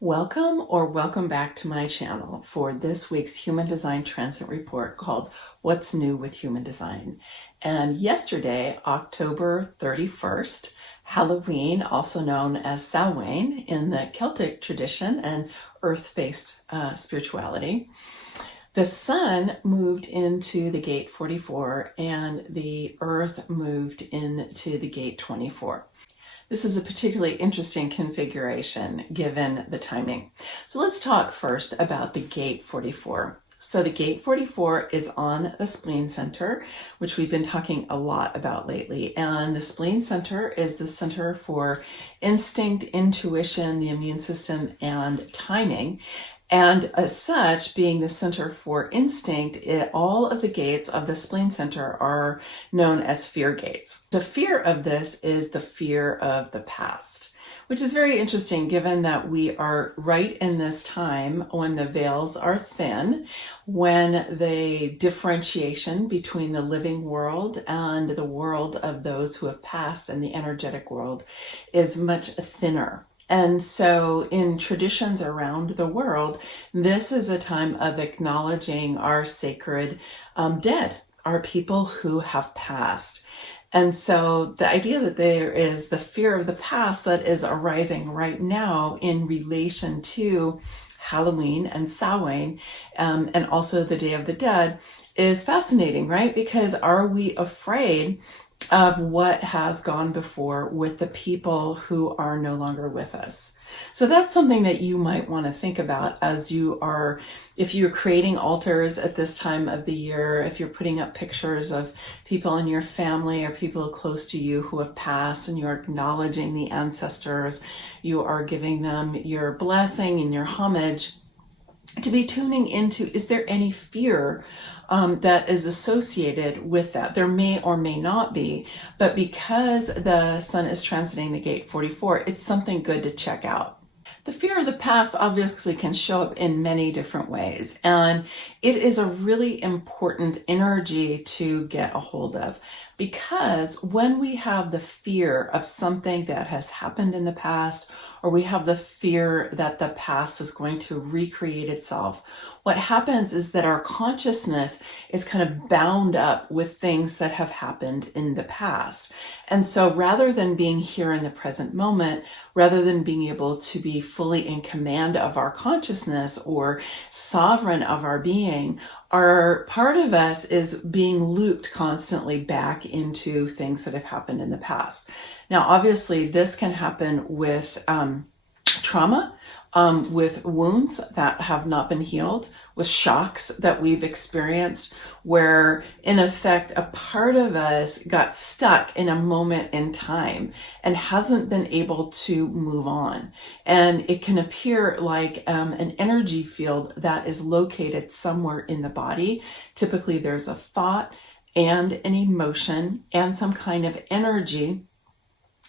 Welcome back to my channel for this week's Human Design Transit Report called What's New with Human Design. And yesterday, October 31st, Halloween, also known as Samhain in the Celtic tradition and earth-based spirituality, the sun moved into the gate 44 and the earth moved into the gate 24. This is a particularly interesting configuration given the timing. So let's talk first about the gate 44. So the gate 44 is on the spleen center, which we've been talking a lot about lately. And the spleen center is the center for instinct, intuition, the immune system, and timing. And as such, being the center for instinct, all of the gates of the spleen center are known as fear gates. The fear of this is the fear of the past, which is very interesting given that we are right in this time when the veils are thin, when the differentiation between the living world and the world of those who have passed and the energetic world is much thinner. And so in traditions around the world, this is a time of acknowledging our sacred dead, our people who have passed. And so the idea that there is the fear of the past that is arising right now in relation to Halloween and Samhain, and also the Day of the Dead is fascinating, right? Because are we afraid of what has gone before with the people who are no longer with us? So that's something that you might want to think about as if you're creating altars at this time of the year, if you're putting up pictures of people in your family or people close to you who have passed and you're acknowledging the ancestors, you are giving them your blessing and your homage, to be tuning into, is there any fear that is associated with that? There may or may not be, but because the sun is transiting the gate 44, it's something good to check out. The fear of the past obviously can show up in many different ways, and it is a really important energy to get a hold of, because when we have the fear of something that has happened in the past, or we have the fear that the past is going to recreate itself, what happens is that our consciousness is kind of bound up with things that have happened in the past. And so rather than being here in the present moment, rather than being able to be fully in command of our consciousness or sovereign of our being, our part of us is being looped constantly back into things that have happened in the past. Now, obviously, this can happen with trauma, with wounds that have not been healed, with shocks that we've experienced, where in effect a part of us got stuck in a moment in time and hasn't been able to move on. And it can appear like an energy field that is located somewhere in the body. Typically there's a thought and an emotion and some kind of energy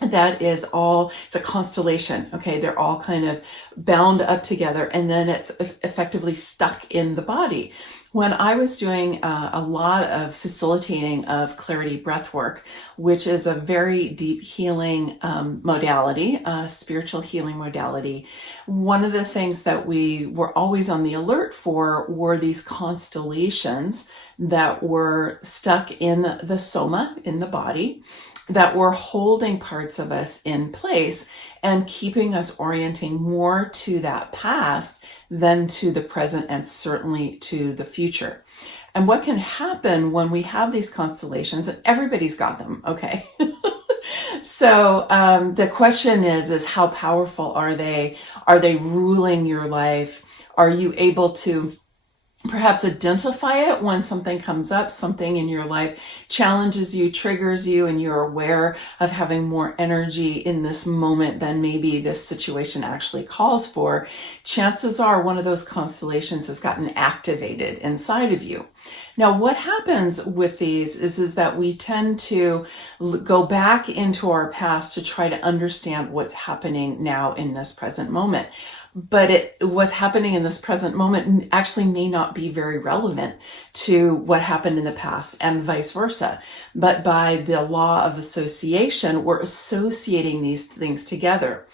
that is it's a constellation, okay? They're all kind of bound up together, and then it's effectively stuck in the body. When I was doing a lot of facilitating of clarity breath work, which is a very deep healing modality, spiritual healing modality, one of the things that we were always on the alert for were these constellations that were stuck in the soma, in the body, that were holding parts of us in place and keeping us orienting more to that past than to the present and certainly to the future. And what can happen when we have these constellations, and everybody's got them, okay? So the question is how powerful are they? Are they ruling your life? Are you able to perhaps identify it when something comes up, something in your life challenges you, triggers you, and you're aware of having more energy in this moment than maybe this situation actually calls for? Chances are one of those constellations has gotten activated inside of you. Now, what happens with these is that we tend to go back into our past to try to understand what's happening now in this present moment. But what's happening in this present moment actually may not be very relevant to what happened in the past, and vice versa. But by the law of association, we're associating these things together.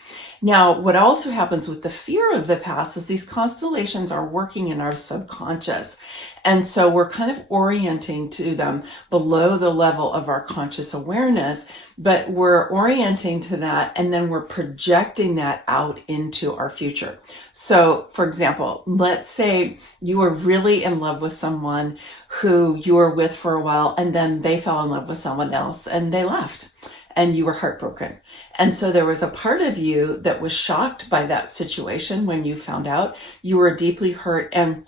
Now, what also happens with the fear of the past is these constellations are working in our subconscious. And so we're kind of orienting to them below the level of our conscious awareness, but we're orienting to that and then we're projecting that out into our future. So, for example, let's say you were really in love with someone who you were with for a while and then they fell in love with someone else and they left. And you were heartbroken. And so there was a part of you that was shocked by that situation when you found out. You were deeply hurt, and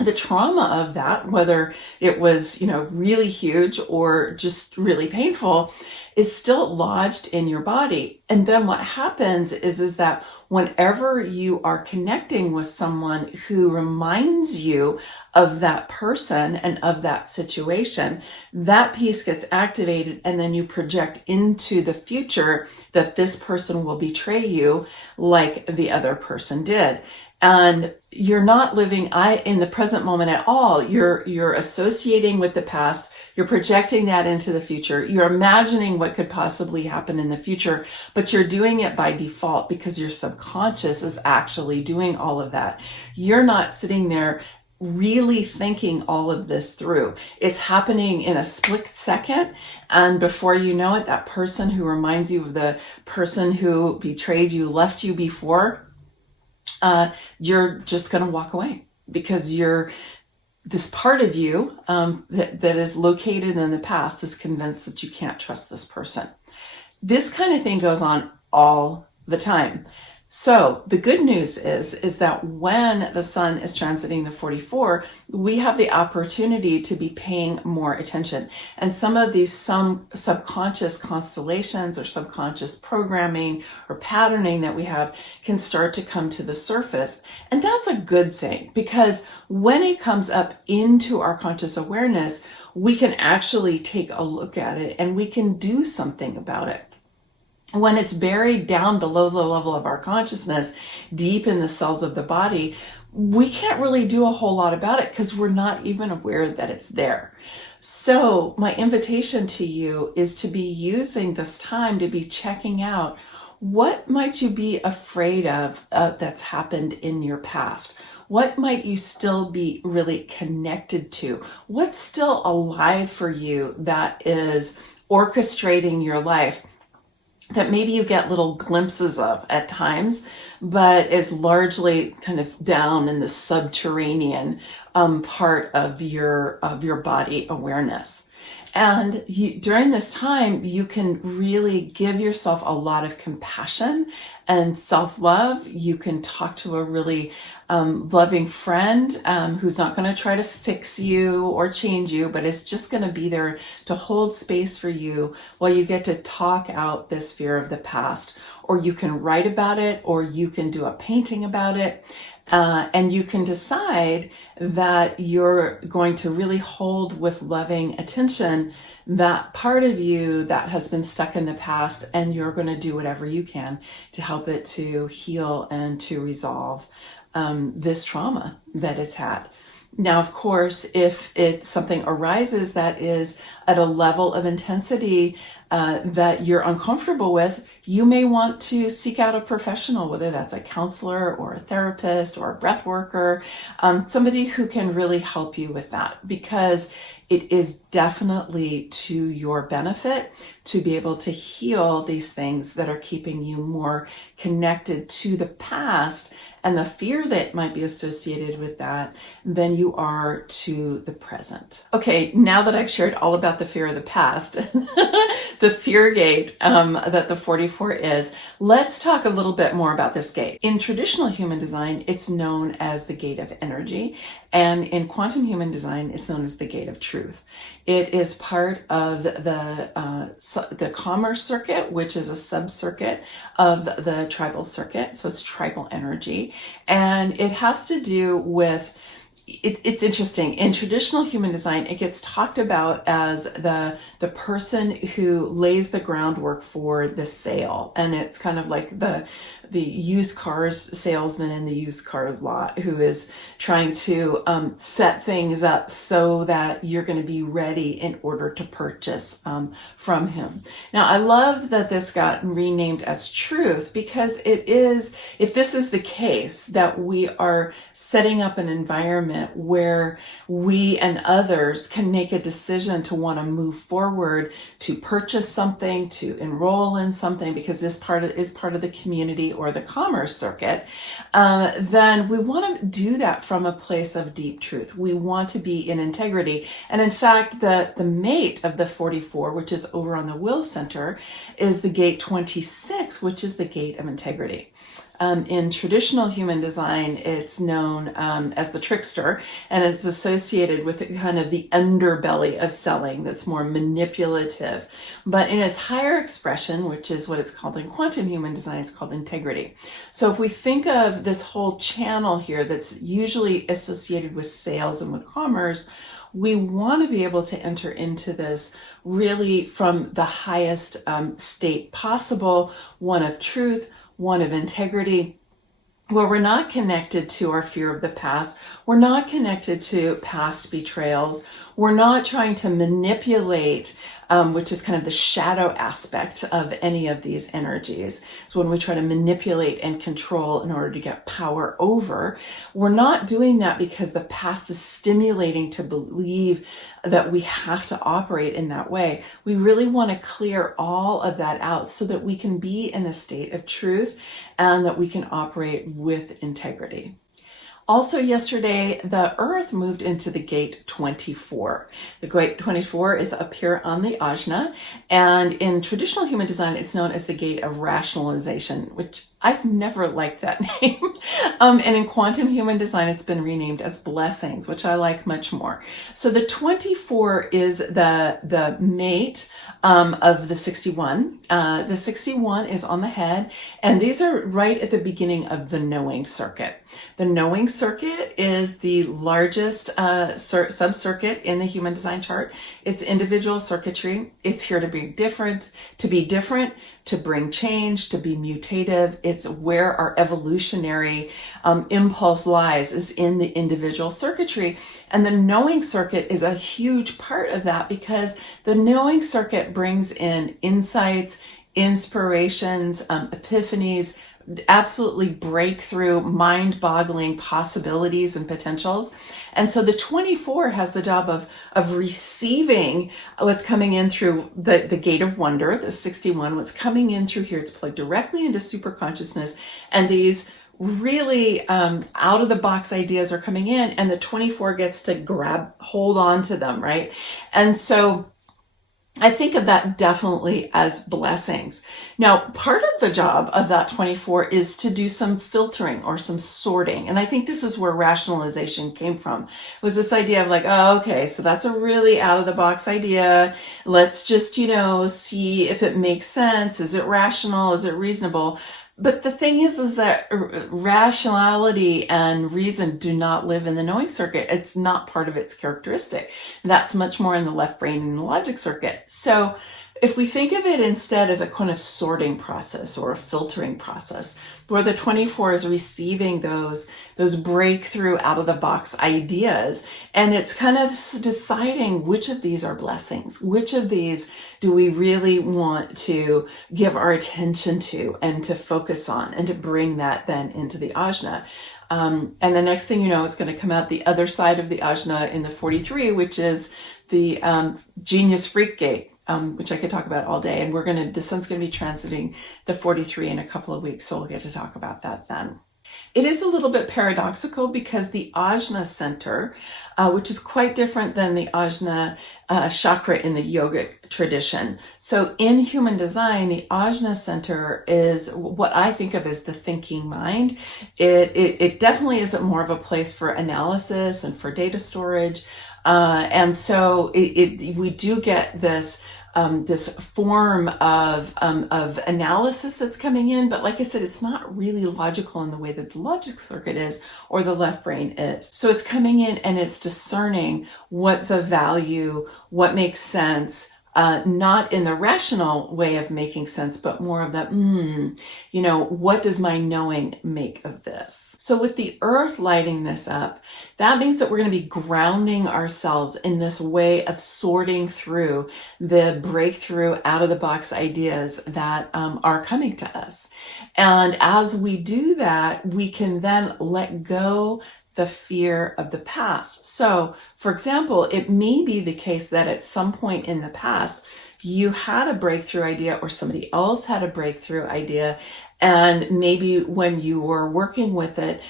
the trauma of that, whether it was, really huge or just really painful, is still lodged in your body. And then what happens is that whenever you are connecting with someone who reminds you of that person and of that situation, that piece gets activated, and then you project into the future that this person will betray you like the other person did. And you're not living in the present moment at all. You're associating with the past. You're projecting that into the future. You're imagining what could possibly happen in the future, but you're doing it by default because your subconscious is actually doing all of that. You're not sitting there really thinking all of this through. It's happening in a split second, and before you know it, that person who reminds you of the person who betrayed you, left you before, you're just going to walk away because this part of you that is located in the past is convinced that you can't trust this person. This kind of thing goes on all the time. So the good news is that when the sun is transiting the 44, we have the opportunity to be paying more attention. And some of these subconscious constellations or subconscious programming or patterning that we have can start to come to the surface. And that's a good thing, because when it comes up into our conscious awareness, we can actually take a look at it and we can do something about it. When it's buried down below the level of our consciousness, deep in the cells of the body, we can't really do a whole lot about it because we're not even aware that it's there. So my invitation to you is to be using this time to be checking out, what might you be afraid of that's happened in your past? What might you still be really connected to? What's still alive for you that is orchestrating your life, that maybe you get little glimpses of at times, but is largely kind of down in the subterranean part of your body awareness. And during this time, you can really give yourself a lot of compassion and self-love. You can talk to a really loving friend who's not going to try to fix you or change you, but is just going to be there to hold space for you while you get to talk out this fear of the past. Or you can write about it, or you can do a painting about it. And you can decide that you're going to really hold with loving attention that part of you that has been stuck in the past, and you're going to do whatever you can to help it to heal and to resolve this trauma that it's had. Now, of course, if something arises that is at a level of intensity that you're uncomfortable with, you may want to seek out a professional, whether that's a counselor or a therapist or a breath worker, somebody who can really help you with that, because it is definitely to your benefit to be able to heal these things that are keeping you more connected to the past and the fear that might be associated with that than you are to the present. Okay, now that I've shared all about the fear of the past, the fear gate that the 44 is, let's talk a little bit more about this gate. In traditional human design, it's known as the gate of energy, and in quantum human design, it's known as the gate of truth. It is part of the commerce circuit, which is a sub-circuit of the tribal circuit. So it's tribal energy. And it has to do with, it's interesting. In traditional human design, it gets talked about as the person who lays the groundwork for the sail. And it's kind of like the used cars salesman in the used car lot who is trying to set things up so that you're going to be ready in order to purchase from him. Now, I love that this got renamed as truth, because it is, if this is the case, that we are setting up an environment where we and others can make a decision to want to move forward, to purchase something, to enroll in something, because this is part of the community or the commerce circuit, then we want to do that from a place of deep truth. We want to be in integrity. And in fact, the mate of the 44, which is over on the will center, is the gate 26, which is the gate of integrity. In traditional human design, it's known as the trickster, and it's associated with kind of the underbelly of selling that's more manipulative. But in its higher expression, which is what it's called in quantum human design, it's called integrity. So if we think of this whole channel here that's usually associated with sales and with commerce, we want to be able to enter into this really from the highest state possible, one of truth, one of integrity, where we're not connected to our fear of the past. We're not connected to past betrayals. We're not trying to manipulate, which is kind of the shadow aspect of any of these energies. So when we try to manipulate and control in order to get power over, we're not doing that because the past is stimulating to believe that we have to operate in that way. We really want to clear all of that out so that we can be in a state of truth and that we can operate with integrity. Also yesterday, the Earth moved into the gate 24. The gate 24 is up here on the ajna, and in traditional human design, it's known as the gate of rationalization, which I've never liked that name. And in quantum human design, it's been renamed as blessings, which I like much more. So the 24 is the mate of the 61. The 61 is on the head, and these are right at the beginning of the knowing circuit. The knowing circuit is the largest sub-circuit in the human design chart. It's individual circuitry. It's here to be different, to bring change, to be mutative. It's where our evolutionary impulse lies, is in the individual circuitry. And the knowing circuit is a huge part of that, because the knowing circuit brings in insights, inspirations, epiphanies, absolutely breakthrough, mind-boggling possibilities and potentials. And so the 24 has the job of receiving what's coming in through the gate of wonder, the 61, what's coming in through here. It's plugged directly into super consciousness, and these really out of the box ideas are coming in, and the 24 gets to hold on to them, right? And so I think of that definitely as blessings. Now, part of the job of that 24 is to do some filtering or some sorting. And I think this is where rationalization came from. It was this idea of like, oh, okay, so that's a really out of the box idea. Let's just, see if it makes sense. Is it rational? Is it reasonable? But the thing is that rationality and reason do not live in the knowing circuit. It's not part of its characteristic. That's much more in the left brain and the logic circuit. So if we think of it instead as a kind of sorting process or a filtering process, where the 24 is receiving those breakthrough out of the box ideas, and it's kind of deciding which of these are blessings, which of these do we really want to give our attention to and to focus on, and to bring that then into the ajna. And the next thing you know, it's going to come out the other side of the ajna in the 43, which is the genius freak gate. Which I could talk about all day. And the sun's going to be transiting the 43 in a couple of weeks, so we'll get to talk about that then. It is a little bit paradoxical because the ajna center, which is quite different than the ajna chakra in the yogic tradition. So in human design, the ajna center is what I think of as the thinking mind. It definitely isn't more of a place for analysis and for data storage. And so we do get this form of analysis that's coming in, but like I said, it's not really logical in the way that the logic circuit is or the left brain is. So it's coming in and it's discerning what's of value, what makes sense, not in the rational way of making sense, but more of that, what does my knowing make of this? So with the earth lighting this up, that means that we're going to be grounding ourselves in this way of sorting through the breakthrough out of the box ideas that are coming to us. And as we do that, we can then let go the fear of the past. So, for example, it may be the case that at some point in the past, you had a breakthrough idea or somebody else had a breakthrough idea. And maybe when you were working with it,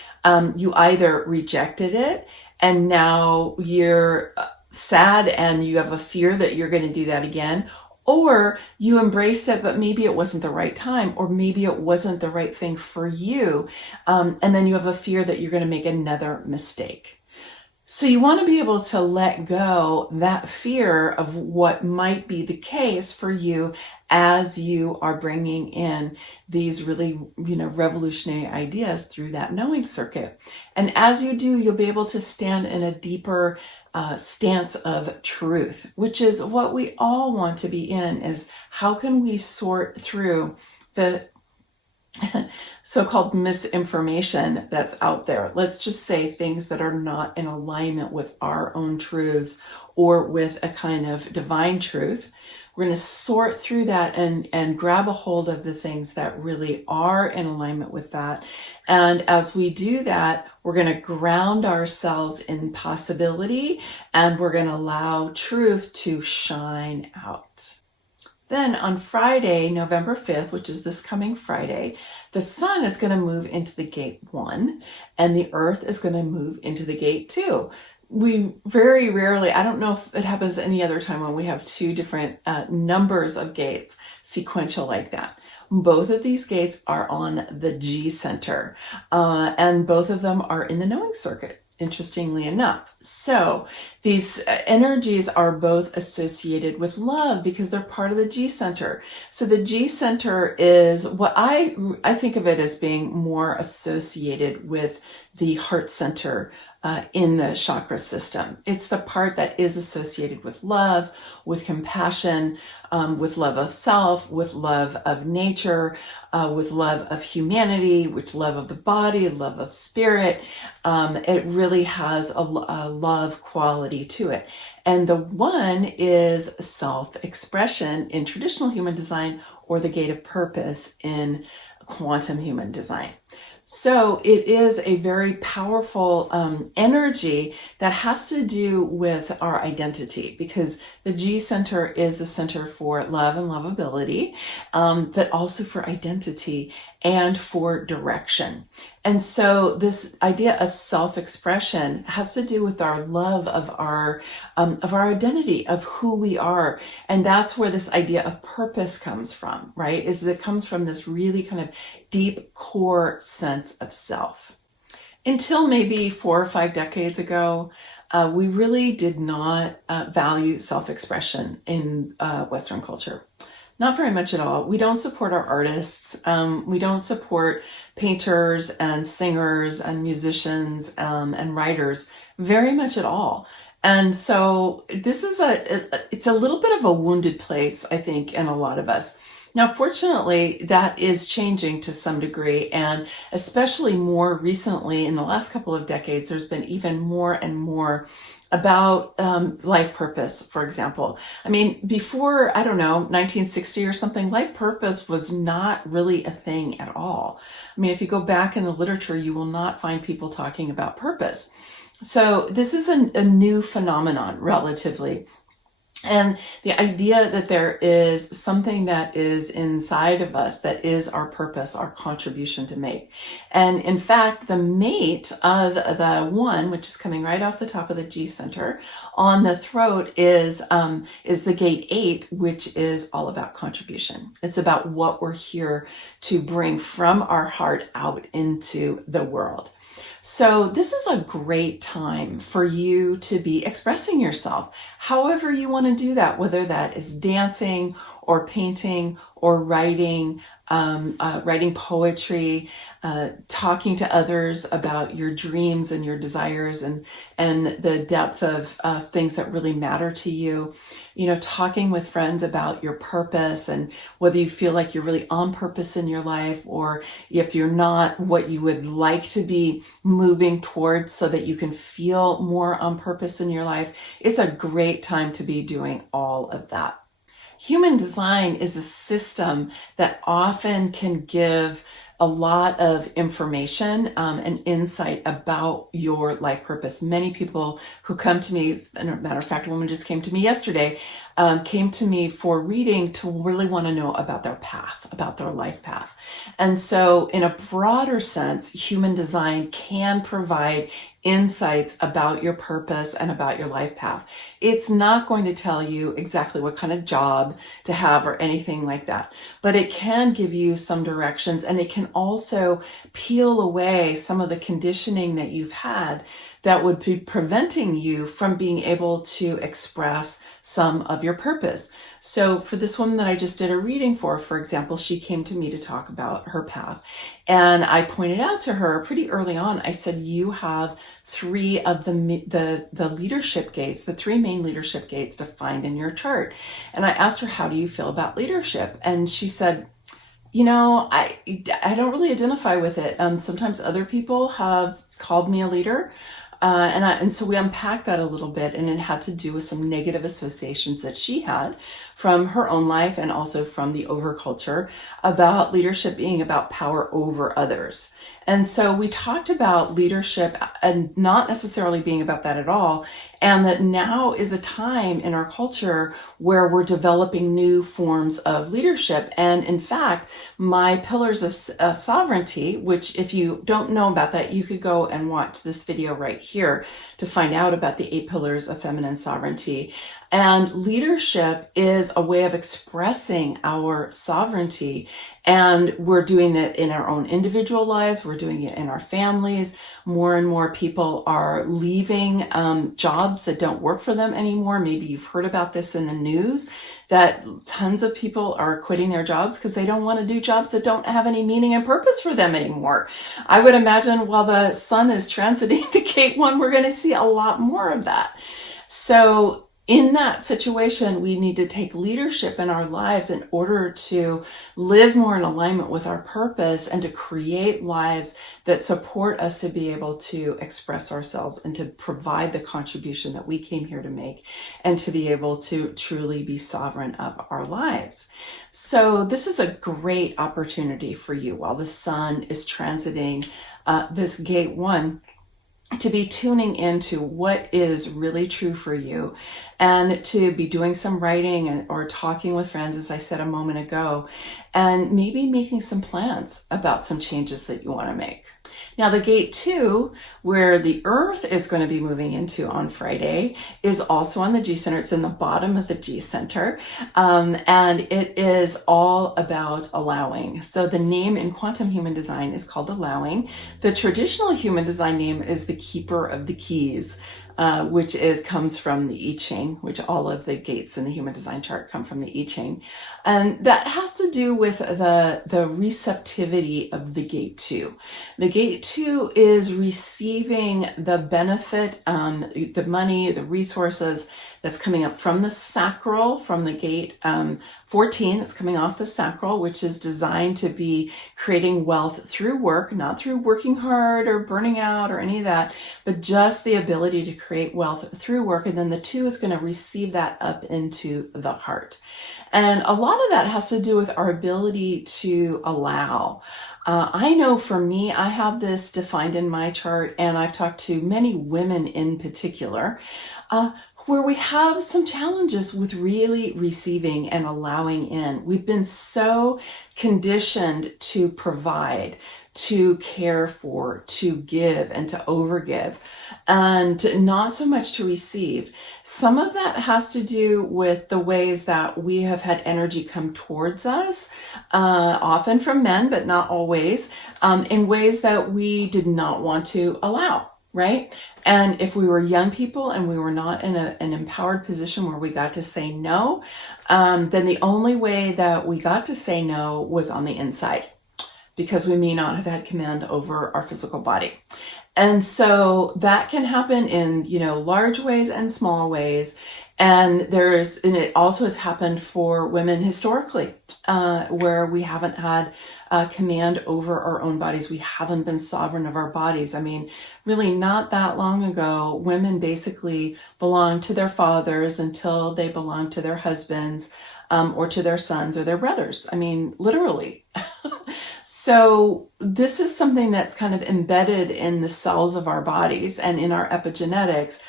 you either rejected it and now you're sad and you have a fear that you're going to do that again, or you embraced it, but maybe it wasn't the right time, or maybe it wasn't the right thing for you. And then you have a fear that you're going to make another mistake. So you want to be able to let go that fear of what might be the case for you as you are bringing in these really, revolutionary ideas through that knowing circuit. And as you do, you'll be able to stand in a deeper stance of truth, which is what we all want to be in, is how can we sort through the so-called misinformation that's out there. Let's just say things that are not in alignment with our own truths or with a kind of divine truth. We're going to sort through that and grab a hold of the things that really are in alignment with that. And as we do that, we're going to ground ourselves in possibility and we're going to allow truth to shine out. Then on Friday, November 5th, which is this coming Friday, the sun is going to move into the gate 1 and the earth is going to move into the gate 2. We very rarely, I don't know if it happens any other time when we have two different numbers of gates sequential like that. Both of these gates are on the G center and both of them are in the knowing circuit. Interestingly enough. So these energies are both associated with love because they're part of the G center. So the G center is what I think of it as being more associated with the heart center in the chakra system. It's the part that is associated with love, with compassion, with love of self, with love of nature, with love of humanity, with love of the body, love of spirit. It really has a love quality to it. And the 1 is self-expression in traditional human design, or the gate of purpose in quantum human design. So it is a very powerful energy that has to do with our identity, because the G center is the center for love and lovability, but also for identity and for direction. And so this idea of self-expression has to do with our love of our identity, of who we are. And that's where this idea of purpose comes from, right? It comes from this really kind of deep core sense of self. Until maybe 4 or 5 decades ago, we really did not value self-expression in Western culture. Not very much at all. We don't support our artists. We don't support painters and singers and musicians and writers very much at all. And so this is it's a little bit of a wounded place, I think, in a lot of us. Now, fortunately, that is changing to some degree, and especially more recently in the last couple of decades, there's been even more and more about life purpose, for example. I mean, before, 1960 or something, life purpose was not really a thing at all. I mean, if you go back in the literature, you will not find people talking about purpose. So this is a new phenomenon, relatively. And the idea that there is something that is inside of us that is our purpose, our contribution to make. And in fact, the mate of the 1, which is coming right off the top of the G center on the throat, is the gate 8, which is all about contribution. It's about what we're here to bring from our heart out into the world. So this is a great time for you to be expressing yourself, however you want to do that, whether that is dancing or painting or writing, writing poetry, talking to others about your dreams and your desires and the depth of things that really matter to you. You know, talking with friends about your purpose and whether you feel like you're really on purpose in your life, or if you're not, what you would like to be moving towards so that you can feel more on purpose in your life. It's a great time to be doing all of that. Human design is a system that often can give a lot of information and insight about your life purpose. Many people who come to me, as a matter of fact, a woman just came to me yesterday, came to me for reading to really want to know about their path, about their life path. And so in a broader sense, human design can provide insights about your purpose and about your life path. It's not going to tell you exactly what kind of job to have or anything like that, but it can give you some directions, and it can also peel away some of the conditioning that you've had that would be preventing you from being able to express some of your purpose. So for this woman that I just did a reading for example, she came to me to talk about her path. And I pointed out to her pretty early on, I said, you have three of the leadership gates, the three main leadership gates defined in your chart. And I asked her, how do you feel about leadership? And she said, you know, I don't really identify with it. Sometimes other people have called me a leader. And so we unpacked that a little bit, and it had to do with some negative associations that she had from her own life and also from the overculture about leadership being about power over others. And so we talked about leadership and not necessarily being about that at all. And that now is a time in our culture where we're developing new forms of leadership. And in fact, my pillars of sovereignty, which if you don't know about that, you could go and watch this video right here to find out about the 8 pillars of feminine sovereignty. And leadership is a way of expressing our sovereignty. And we're doing that in our own individual lives. We're doing it in our families. More and more people are leaving jobs that don't work for them anymore. Maybe you've heard about this in the news, that tons of people are quitting their jobs because they don't want to do jobs that don't have any meaning and purpose for them anymore. I would imagine while the sun is transiting the gate 1, we're going to see a lot more of that. So in that situation, we need to take leadership in our lives in order to live more in alignment with our purpose and to create lives that support us to be able to express ourselves and to provide the contribution that we came here to make and to be able to truly be sovereign of our lives. So this is a great opportunity for you while the sun is transiting this gate 1, to be tuning into what is really true for you and to be doing some writing or talking with friends, as I said a moment ago, and maybe making some plans about some changes that you want to make. Now, the gate 2, where the Earth is going to be moving into on Friday, is also on the G center. It's in the bottom of the G center, and it is all about allowing. So the name in quantum human design is called allowing. The traditional human design name is the keeper of the keys, which comes from the I Ching, which all of the gates in the human design chart come from the I Ching. And that has to do with the receptivity of the gate 2. The gate 2 is receiving the benefit, the money, the resources that's coming up from the sacral, from the gate 14 that's coming off the sacral, which is designed to be creating wealth through work, not through working hard or burning out or any of that, but just the ability to create wealth through work. And then the 2 is going to receive that up into the heart. And a lot of that has to do with our ability to allow. I know for me, I have this defined in my chart, and I've talked to many women in particular, where we have some challenges with really receiving and allowing in. We've been so conditioned to provide, to care for, to give, and to overgive, and not so much to receive. Some of that has to do with the ways that we have had energy come towards us, often from men, but not always, in ways that we did not want to allow. right? And if we were young people and we were not in an empowered position where we got to say no, then the only way that we got to say no was on the inside, because we may not have had command over our physical body. And so that can happen in, large ways and small ways. And it also has happened for women historically, where we haven't had command over our own bodies. We haven't been sovereign of our bodies. I mean, really not that long ago, women basically belonged to their fathers until they belonged to their husbands, or to their sons or their brothers. I mean, literally. So this is something that's kind of embedded in the cells of our bodies and in our epigenetics.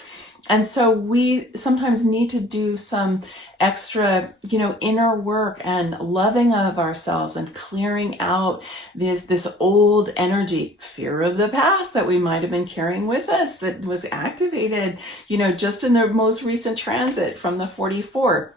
And so we sometimes need to do some extra, inner work and loving of ourselves and clearing out this old energy, fear of the past that we might have been carrying with us that was activated, just in the most recent transit from the 44.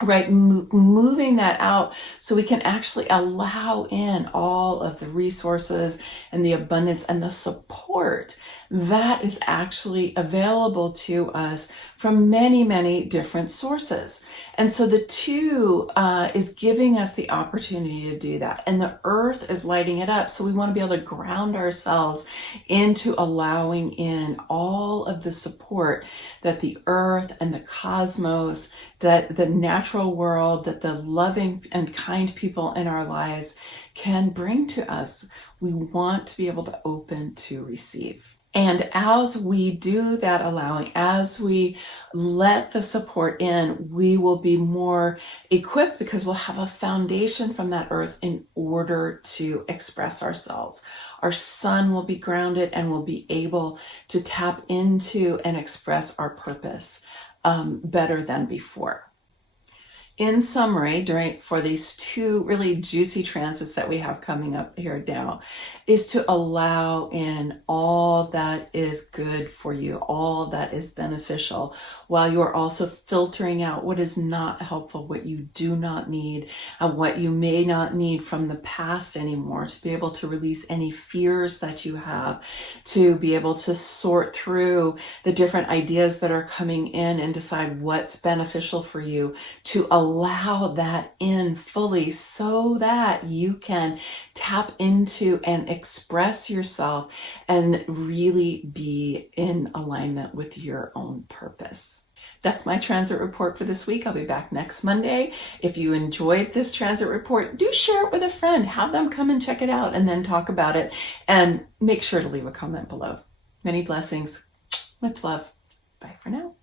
Right, moving that out so we can actually allow in all of the resources and the abundance and the support that is actually available to us from many, many different sources. And so the two is giving us the opportunity to do that. And the earth is lighting it up. So we want to be able to ground ourselves into allowing in all of the support that the earth and the cosmos, that the natural world, that the loving and kind people in our lives can bring to us. We want to be able to open to receive. And as we do that allowing, as we let the support in, we will be more equipped because we'll have a foundation from that earth in order to express ourselves. Our sun will be grounded and we'll be able to tap into and express our purpose better than before. In summary, for these two really juicy transits that we have coming up here now, is to allow in all that is good for you, all that is beneficial, while you are also filtering out what is not helpful, what you do not need, and what you may not need from the past anymore, to be able to release any fears that you have, to be able to sort through the different ideas that are coming in and decide what's beneficial for you, to allow that in fully so that you can tap into and express yourself and really be in alignment with your own purpose. That's my transit report for this week. I'll be back next Monday. If you enjoyed this transit report, do share it with a friend. Have them come and check it out and then talk about it. And make sure to leave a comment below. Many blessings. Much love. Bye for now.